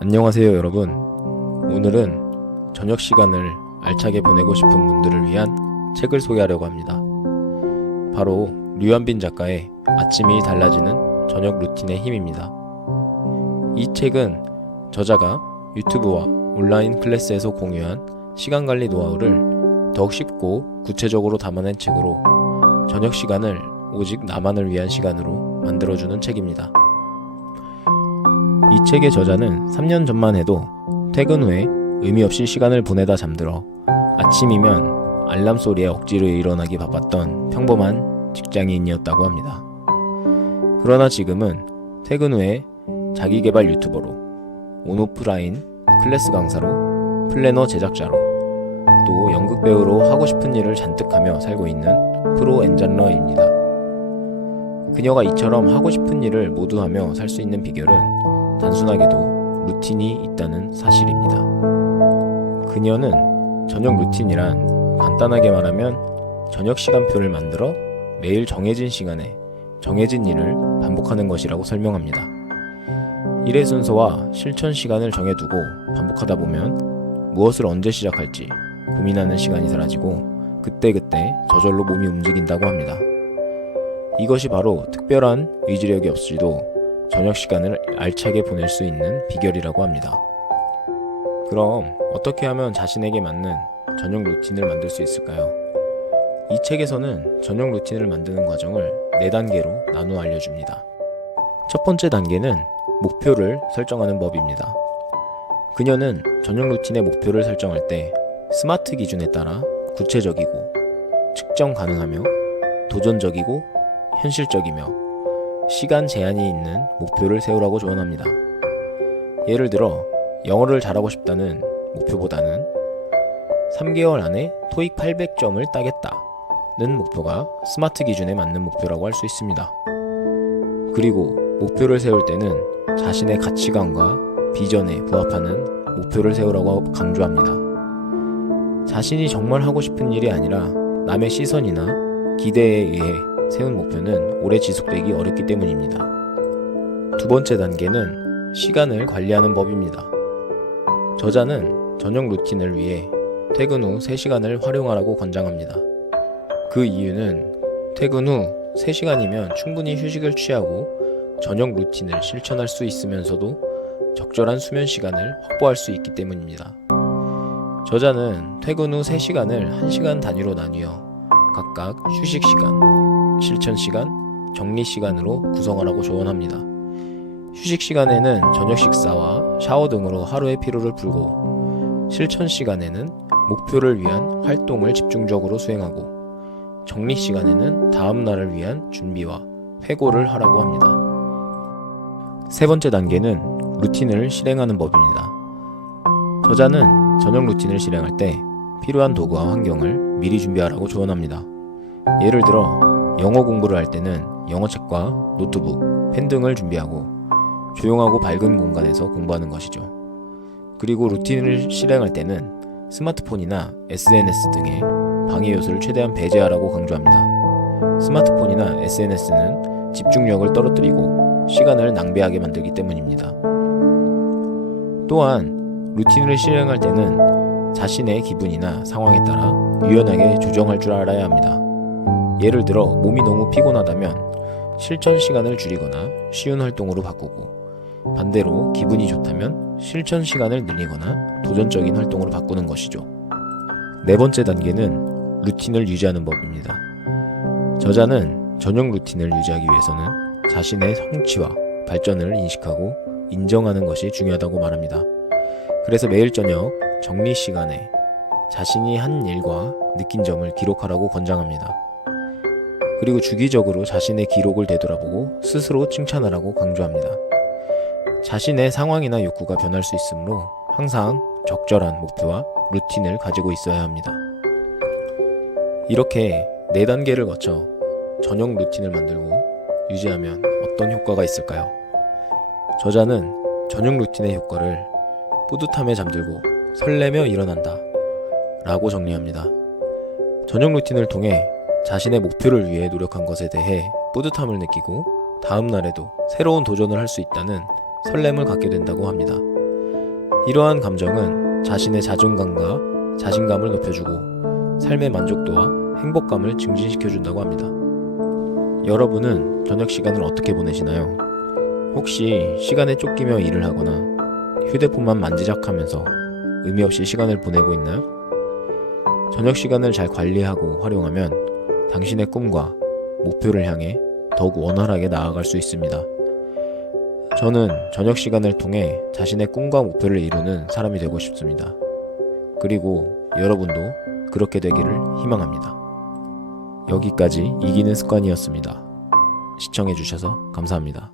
안녕하세요 여러분. 오늘은 저녁 시간을 알차게 보내고 싶은 분들을 위한 책을 소개하려고 합니다. 바로 류한빈 작가의 아침이 달라지는 저녁 루틴의 힘입니다. 이 책은 저자가 유튜브와 온라인 클래스에서 공유한 시간관리 노하우를 더욱 쉽고 구체적으로 담아낸 책으로 저녁 시간을 오직 나만을 위한 시간으로 만들어주는 책입니다. 이 책의 저자는 3년 전만 해도 퇴근 후에 의미 없이 시간을 보내다 잠들어 아침이면 알람 소리에 억지로 일어나기 바빴던 평범한 직장인이었다고 합니다. 그러나 지금은 퇴근 후에 자기계발 유튜버로, 온오프라인 클래스 강사로, 플래너 제작자로, 또 연극배우로 하고 싶은 일을 잔뜩 하며 살고 있는 프로 엔잡러입니다. 그녀가 이처럼 하고 싶은 일을 모두 하며 살 수 있는 비결은 단순하게도 루틴이 있다는 사실입니다. 그녀는 저녁 루틴이란 간단하게 말하면 저녁 시간표를 만들어 매일 정해진 시간에 정해진 일을 반복하는 것이라고 설명합니다. 일의 순서와 실천 시간을 정해두고 반복하다 보면 무엇을 언제 시작할지 고민하는 시간이 사라지고 그때그때 저절로 몸이 움직인다고 합니다. 이것이 바로 특별한 의지력이 없이도 저녁 시간을 알차게 보낼 수 있는 비결이라고 합니다. 그럼 어떻게 하면 자신에게 맞는 저녁 루틴을 만들 수 있을까요? 이 책에서는 저녁 루틴을 만드는 과정을 4단계로 나누어 알려줍니다. 첫 번째 단계는 목표를 설정하는 법입니다. 그녀는 저녁 루틴의 목표를 설정할 때 스마트 기준에 따라 구체적이고 측정 가능하며 도전적이고 현실적이며 시간 제한이 있는 목표를 세우라고 조언합니다. 예를 들어 영어를 잘하고 싶다는 목표보다는 3개월 안에 토익 800점을 따겠다는 목표가 스마트 기준에 맞는 목표라고 할 수 있습니다. 그리고 목표를 세울 때는 자신의 가치관과 비전에 부합하는 목표를 세우라고 강조합니다. 자신이 정말 하고 싶은 일이 아니라 남의 시선이나 기대에 의해 세운 목표는 오래 지속되기 어렵기 때문입니다. 두 번째 단계는 시간을 관리하는 법입니다. 저자는 저녁 루틴을 위해 퇴근 후 3시간을 활용하라고 권장합니다. 그 이유는 퇴근 후 3시간이면 충분히 휴식을 취하고 저녁 루틴을 실천할 수 있으면서도 적절한 수면 시간을 확보할 수 있기 때문입니다. 저자는 퇴근 후 3시간을 1시간 단위로 나뉘어 각각 휴식 시간, 실천 시간, 정리 시간으로 구성하라고 조언합니다. 휴식 시간에는 저녁 식사와 샤워 등으로 하루의 피로를 풀고, 실천 시간에는 목표를 위한 활동을 집중적으로 수행하고, 정리 시간에는 다음 날을 위한 준비와 회고를 하라고 합니다. 세 번째 단계는 루틴을 실행하는 법입니다. 저자는 저녁 루틴을 실행할 때 필요한 도구와 환경을 미리 준비하라고 조언합니다. 예를 들어 영어 공부를 할 때는 영어책과 노트북, 펜 등을 준비하고 조용하고 밝은 공간에서 공부하는 것이죠. 그리고 루틴을 실행할 때는 스마트폰이나 SNS 등의 방해 요소를 최대한 배제하라고 강조합니다. 스마트폰이나 SNS는 집중력을 떨어뜨리고 시간을 낭비하게 만들기 때문입니다. 또한 루틴을 실행할 때는 자신의 기분이나 상황에 따라 유연하게 조정할 줄 알아야 합니다. 예를 들어 몸이 너무 피곤하다면 실천 시간을 줄이거나 쉬운 활동으로 바꾸고, 반대로 기분이 좋다면 실천 시간을 늘리거나 도전적인 활동으로 바꾸는 것이죠. 네 번째 단계는 루틴을 유지하는 법입니다. 저자는 저녁 루틴을 유지하기 위해서는 자신의 성취와 발전을 인식하고 인정하는 것이 중요하다고 말합니다. 그래서 매일 저녁 정리 시간에 자신이 한 일과 느낀 점을 기록하라고 권장합니다. 그리고 주기적으로 자신의 기록을 되돌아보고 스스로 칭찬하라고 강조합니다. 자신의 상황이나 욕구가 변할 수 있으므로 항상 적절한 목표와 루틴을 가지고 있어야 합니다. 이렇게 4단계를 거쳐 저녁 루틴을 만들고 유지하면 어떤 효과가 있을까요? 저자는 저녁 루틴의 효과를 뿌듯함에 잠들고 설레며 일어난다 라고 정리합니다. 저녁 루틴을 통해 자신의 목표를 위해 노력한 것에 대해 뿌듯함을 느끼고 다음 날에도 새로운 도전을 할 수 있다는 설렘을 갖게 된다고 합니다. 이러한 감정은 자신의 자존감과 자신감을 높여주고 삶의 만족도와 행복감을 증진시켜준다고 합니다. 여러분은 저녁 시간을 어떻게 보내시나요? 혹시 시간에 쫓기며 일을 하거나 휴대폰만 만지작하면서 의미 없이 시간을 보내고 있나요? 저녁 시간을 잘 관리하고 활용하면 당신의 꿈과 목표를 향해 더욱 원활하게 나아갈 수 있습니다. 저는 저녁 시간을 통해 자신의 꿈과 목표를 이루는 사람이 되고 싶습니다. 그리고 여러분도 그렇게 되기를 희망합니다. 여기까지 이기는 습관이었습니다. 시청해주셔서 감사합니다.